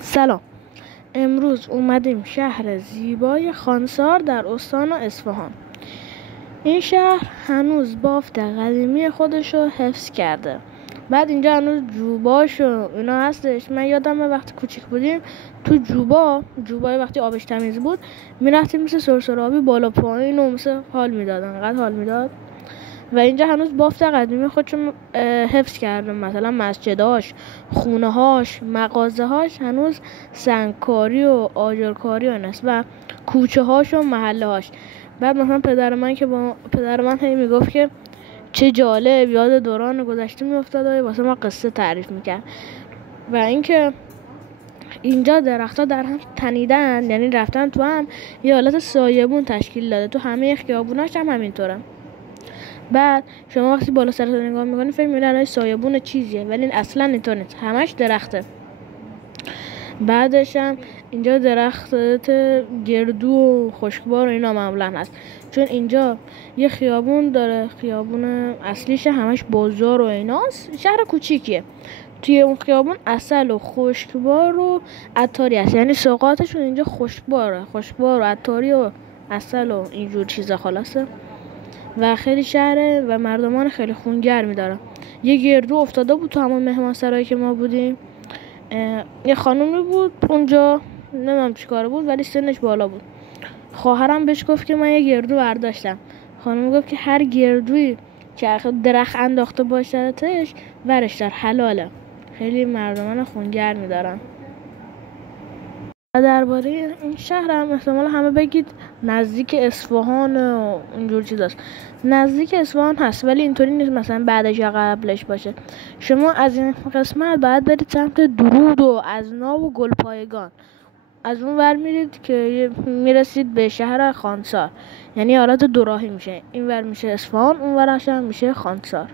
سلام. امروز اومدیم شهر زیبای خانسار در استان اصفهان. این شهر هنوز بافت قدیمی خودش رو حفظ کرده. بعد اینجا هنوز جوباش و اینا هستش. من یادمه وقتی کوچیک بودیم تو جوبای وقتی آبش تمیز بود میرفتیم مثل سرسرابی بالا پایین و مثل حال میدادن، انقدر حال میداد. و اینجا هنوز بافت قدیمی خودشون حفظ کرده. مثلا مسجدهاش، خونه‌هاش، مغازه‌هاش هنوز سنگکاری و آجرکاری هست و کوچه‌هاش و محله‌هاش. بعد مثلا پدر من هی میگفت که چه جالب، یاد دوران گذشته میافتاد و واسه ما قصه تعریف میکرد. و اینکه اینجا درخت‌ها در هم تنیدن، یعنی رفتن تو هم یه حالت سایبون تشکیل داده. تو همه خیابوناش هم همینطوره. بعد شما وقتی بالا سرتون نگاه میکنید فکر می‌کنید سایبون چیزیه، ولی اصلا اینطور نیست، همش درخته. بعدش هم اینجا درخت گردو و خشکبار و اینا معمولا هست، چون اینجا یه خیابون داره، خیابون اصلیش همش بازار و ایناست. شهر کوچیکیه. توی اون خیابون عسل و خشکبار و عطاری هست، یعنی سوقاتشون اینجا خشکبار و عطاری و عسل و اینجور چیزا خلاصه. و خیلی شهره و مردمان خیلی خونگرمی داره. یه گردو افتاده بود تو همون مهمان سرایی که ما بودیم. یه خانومی بود اونجا، نمیدونم چی کاره بود ولی سنش بالا بود. خواهرم بهش گفت که من یه گردو برداشتم. خانوم گفت که هر گردویی که درخت انداخته باشدش ورش دار، حلاله. خیلی مردمان خونگرمی دارن. درباره این شهر هم احتمال همه بگید نزدیک اصفهان و اینجور چیزاست. نزدیک اصفهان هست ولی اینطوری نیست مثلا بعدش یا قبلش باشه. شما از این قسمت باید برید سمت درود و ازنا و گلپایگان. از اون ور میرید که میرسید به شهر خانسار، یعنی حالت دوراهی میشه. این ور میشه اصفهان، اون ورش هم میشه خانسار.